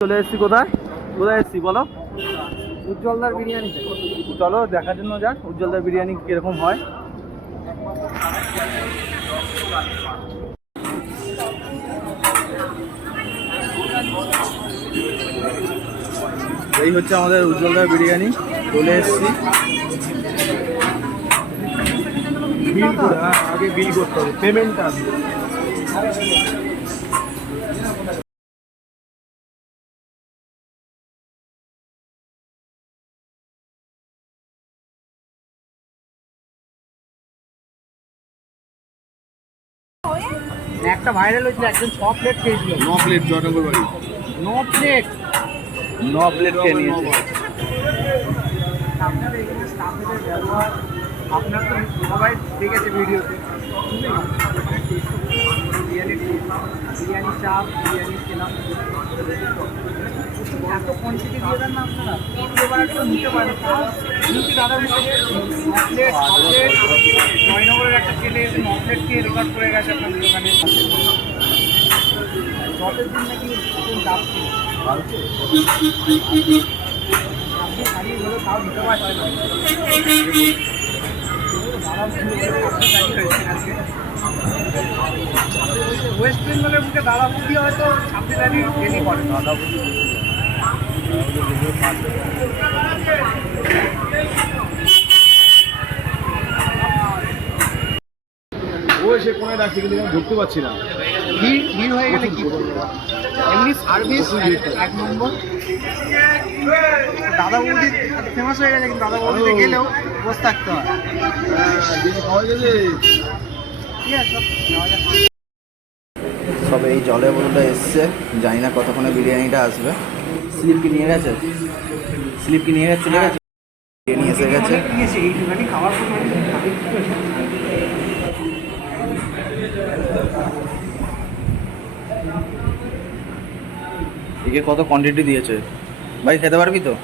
চলে এসেছি কোথায় কোথায় এসেছি বলো? উজ্জ্বলদার বিরিয়ানি। চলো দেখার জন্য যাক উজ্জ্বলদার বিরিয়ানি কিরকম হয়। এই হচ্ছে আমাদের উজ্জ্বলদার বিরিয়ানি, চলে এসেছি। বিল করে, হ্যাঁ আগে বিল করতে হবে, পেমেন্টটা আসবে। একটা ভাইরাল হয়েছিল, একজন 6 প্লেট খেয়েছিল। 9 প্লেট জয়নগর বাড়ি, 9 প্লেট। 9 প্লেট খেয়ে নিয়েছে। আপনাদের এখানে স্টাফেদের ব্যবহার আপনার তো সবাই দেখেছে ভিডিওতে। বিরিয়ানি চাপ, বিরিয়ানি খেলাম, এত কোয়ান্টিটি দিয়ে দেন না আপনারা, এবার একটু নিতে পারেন। দাদার মুখে 9 প্লেট, 6 প্লেট, জয়নগরের একটা ছেলে এসে 9 প্লেট খেয়ে রেকর্ড করে গেছে আপনাদের দোকানে। যতের দিন নাকি যাচ্ছে আপনি হারিয়ে গেলেও তাও দিতে পারছেন না। ওয়েস্ট বেঙ্গলের মুখে দাদা বুদ্ধি হয়তো সামনে দাঁড়িয়ে ট্রেনিং করে। দাদা বুদ্ধি ও সে কোনায় ডাকছে কিন্তু আমি ঢুকতে পারছি না। ভিড় হয়ে গেলে কি করবো? এমনি সার্ভিস 1 নম্বর। দাদা বৌদি ফেমাস হয়ে গেছে, কিন্তু দাদা বৌদিতে গেলেও বসে থাকতে হয়। খাওয়া গেছে ঠিক আছে, সব নেওয়া যাক। সবে এই জলের বোতলটা এসছে, জানি না কতক্ষণে বিরিয়ানিটা আসবে। স্লিপ কি নিয়ে গেছে? স্লিপ কি নিয়ে গেছে? বিরিয়ানি এসে গেছে। এইটুখানি খাওয়ার পর একে কত কোয়ান্টিটি দিয়েছে ভাই, খেতে পারবি তো?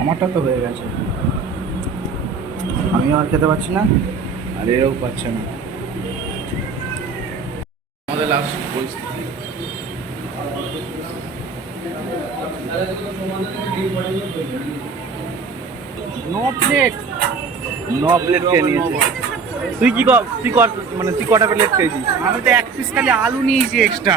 আমারটা তো হয়ে গেছে, আমিও আর খেতে পারছি না, আর এও পাচ্ছে না। আমাদের লাস্ট পরিস্থিতি। No plate. 9 প্লেট খেয়ে নিয়েছে। তুই মানে তুই কটা প্লেট খেয়েছিস? আমি তো 1 পিস খালি আলু নিয়েছি এক্সট্রা।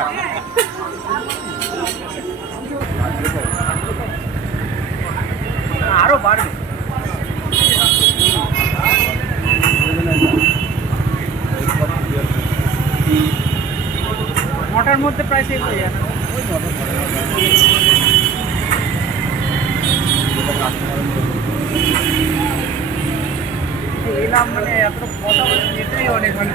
আরো বাড়বে। নটার মধ্যে প্রায় শেষ হয়ে যাবে। এলাম মানে এত কথা বলে যেতেই অনেক মানে